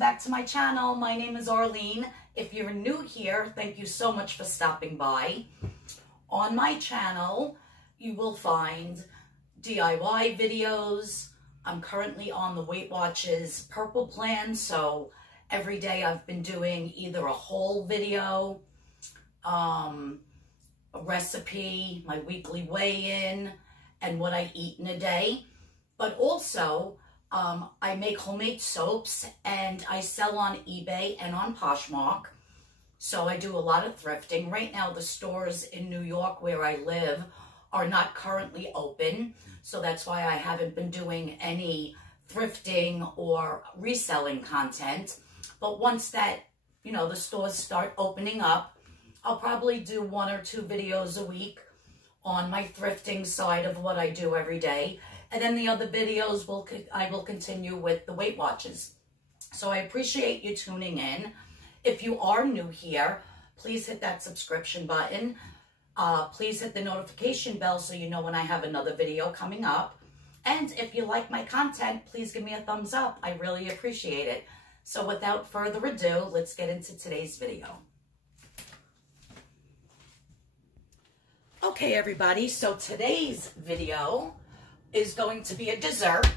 back to my channel. My name is Arlene. If you're new here, thank you so much for stopping by. On my channel, you will find DIY videos. I'm currently on the Weight Watchers Purple Plan, so every day I've been doing either a haul video, a recipe, my weekly weigh-in, and what I eat in a day. But also, I make homemade soaps and I sell on eBay and on Poshmark. So I do a lot of thrifting. Right now, the stores in New York where I live are not currently open. So that's why I haven't been doing any thrifting or reselling content. But once that, the stores start opening up, I'll probably do 1 or 2 videos a week on my thrifting side of what I do every day. And then the other videos I will continue with the Weight Watchers. So I appreciate you tuning in. If you are new here, please hit that subscription button. Please hit the notification bell so you know when I have another video coming up. And if you like my content, please give me a thumbs up. I really appreciate it. So without further ado, let's get into today's video. Okay, everybody, so today's video is going to be a dessert,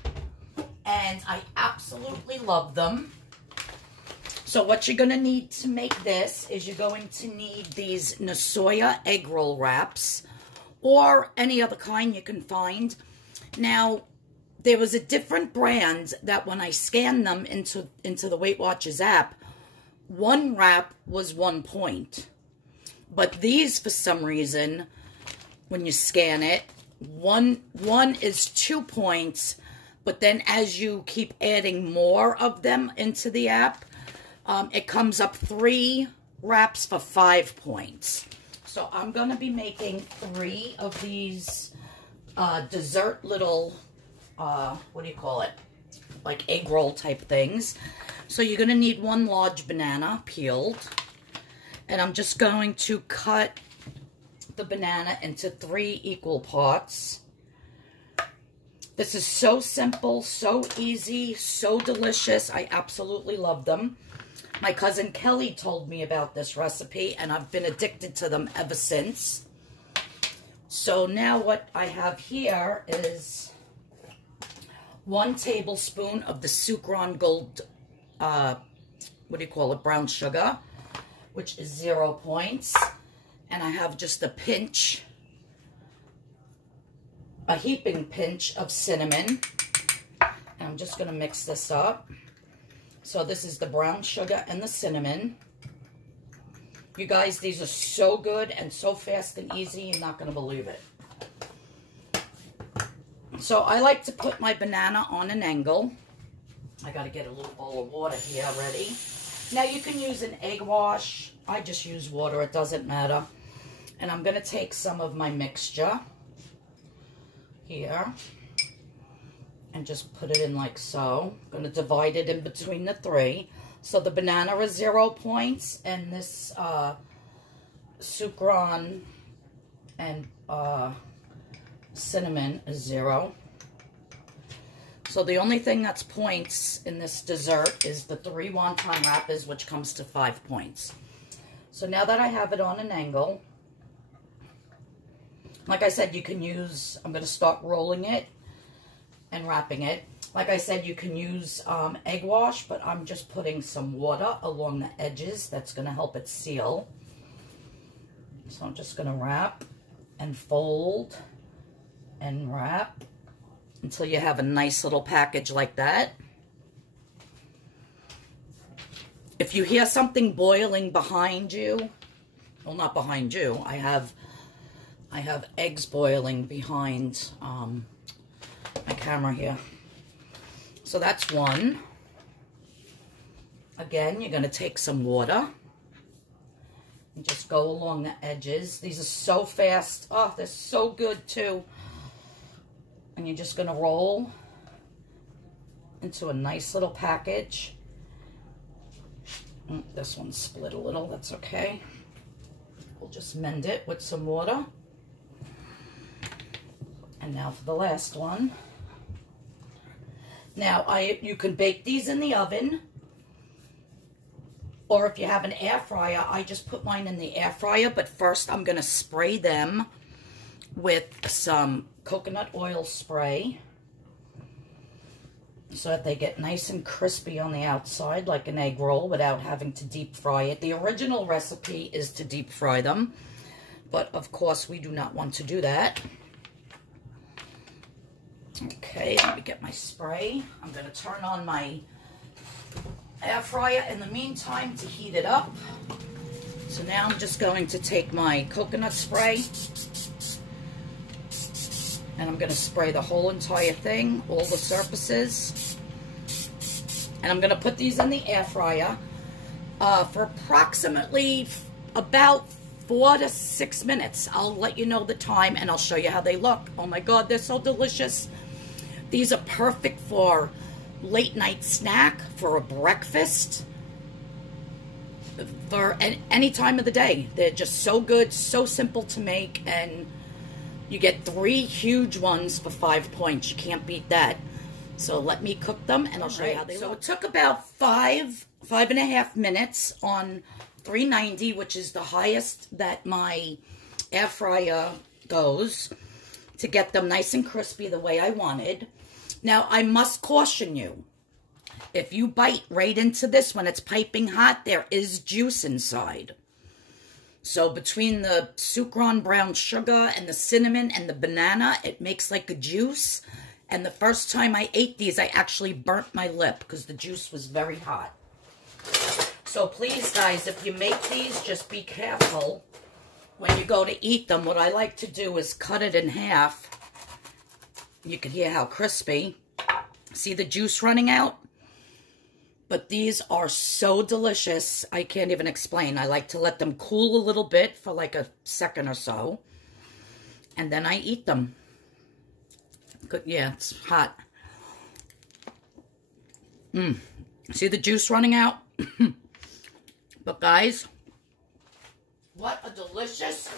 and I absolutely love them. So what you're going to need to make this is you're going to need these Nasoya egg roll wraps, or any other kind you can find. Now, there was a different brand that when I scanned them into the Weight Watchers app, one wrap was 1 point. But these, for some reason, when you scan it, one is 2 points, but then as you keep adding more of them into the app, it comes up 3 wraps for 5 points. So I'm going to be making 3 of these dessert little, like egg roll type things. So you're going to need 1 large banana peeled, and I'm just going to cut the banana into 3 equal parts. This is so simple, so easy, so delicious. I absolutely love them. My cousin Kelly told me about this recipe, and I've been addicted to them ever since. So now what I have here is 1 tablespoon of the Sukrin gold, brown sugar, which is 0 points. And I have just a heaping pinch of cinnamon. And I'm just going to mix this up. So this is the brown sugar and the cinnamon. You guys, these are so good and so fast and easy, you're not going to believe it. So I like to put my banana on an angle. I got to get a little bowl of water here ready. Now you can use an egg wash. I just use water, it doesn't matter. And I'm going to take some of my mixture here and just put it in like so. I'm going to divide it in between the 3. So the banana is 0 points, and this Sukrin and cinnamon is 0. So the only thing that's points in this dessert is the 3 wonton wrappers, which comes to 5 points. So now that I have it on an angle, like I said, you can use, I'm going to start rolling it and wrapping it. Like I said, you can use egg wash, but I'm just putting some water along the edges. That's going to help it seal. So I'm just going to wrap and fold and wrap until you have a nice little package like that. If you hear something boiling behind you, well, not behind you, I have eggs boiling behind my camera here. So that's 1. Again, you're going to take some water and just go along the edges. These are so fast. Oh, they're so good too. And you're just going to roll into a nice little package. This one's split a little. That's okay. We'll just mend it with some water. And now for the last one. Now, you can bake these in the oven, Or if you have an air fryer, I just put mine in the air fryer. But first, I'm going to spray them with some coconut oil spray so that they get nice and crispy on the outside like an egg roll without having to deep fry it. The original recipe is to deep fry them, but of course we do not want to do that. Okay, let me get my spray. I'm going to turn on my air fryer in the meantime to heat it up. So now I'm just going to take my coconut spray and I'm going to spray the whole entire thing, all the surfaces. And I'm going to put these in the air fryer for approximately about 4 to 6 minutes. I'll let you know the time and I'll show you how they look. Oh my God, they're so delicious. These are perfect for late night snack, for a breakfast, for any time of the day. They're just so good, so simple to make, and you get 3 huge ones for 5 points. You can't beat that. So let me cook them and I'll show you how they look. So it took about 5.5 minutes on 390, which is the highest that my air fryer goes, to get them nice and crispy the way I wanted. Now, I must caution you, if you bite right into this when it's piping hot, there is juice inside. So between the Sukrin brown sugar and the cinnamon and the banana, it makes like a juice. And the first time I ate these, I actually burnt my lip because the juice was very hot. So please, guys, if you make these, just be careful when you go to eat them. What I like to do is cut it in half. You can hear how crispy. See the juice running out? But these are so delicious, I can't even explain. I like to let them cool a little bit for like a second or so. And then I eat them. Good, yeah, it's hot. See the juice running out? But guys, what a delicious,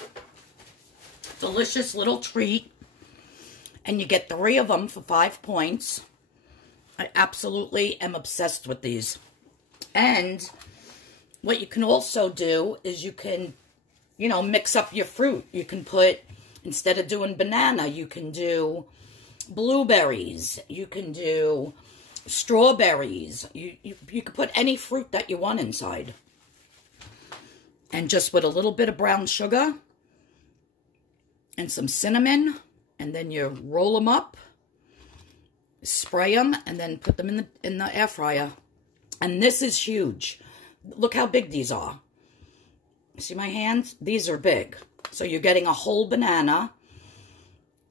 delicious little treat. And you get 3 of them for 5 points. I absolutely am obsessed with these. And what you can also do is you can, you know, mix up your fruit. You can put, instead of doing banana, you can do blueberries. You can do strawberries. You can put any fruit that you want inside. And just with a little bit of brown sugar and some cinnamon, and then you roll them up, spray them, and then put them in the air fryer. And this is huge. Look how big these are. See my hands? These are big. So you're getting a whole banana,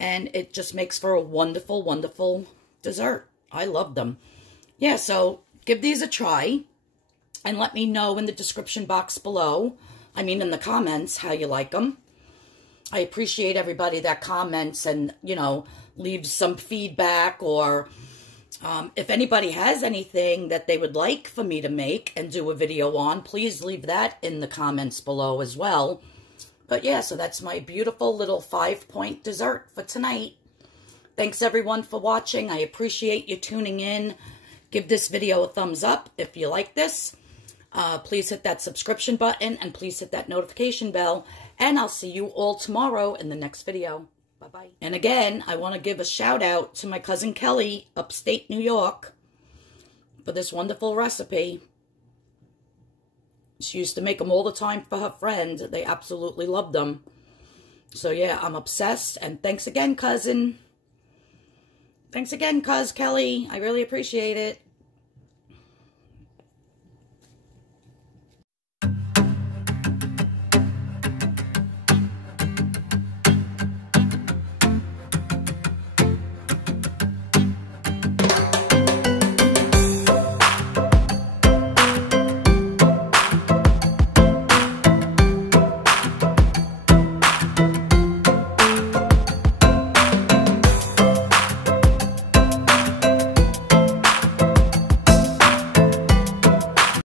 and it just makes for a wonderful, wonderful dessert. I love them. Yeah, so give these a try, and let me know in the description box below, I mean in the comments, how you like them. I appreciate everybody that comments and, you know, leaves some feedback, or if anybody has anything that they would like for me to make and do a video on, please leave that in the comments below as well. But yeah, so that's my beautiful little 5-point dessert for tonight. Thanks everyone for watching. I appreciate you tuning in. Give this video a thumbs up if you like this. Please hit that subscription button and please hit that notification bell. And I'll see you all tomorrow in the next video. Bye-bye. And again, I want to give a shout out to my cousin Kelly, upstate New York, for this wonderful recipe. She used to make them all the time for her friends. They absolutely loved them. So yeah, I'm obsessed. And thanks again, cousin. Thanks again, Kelly. I really appreciate it.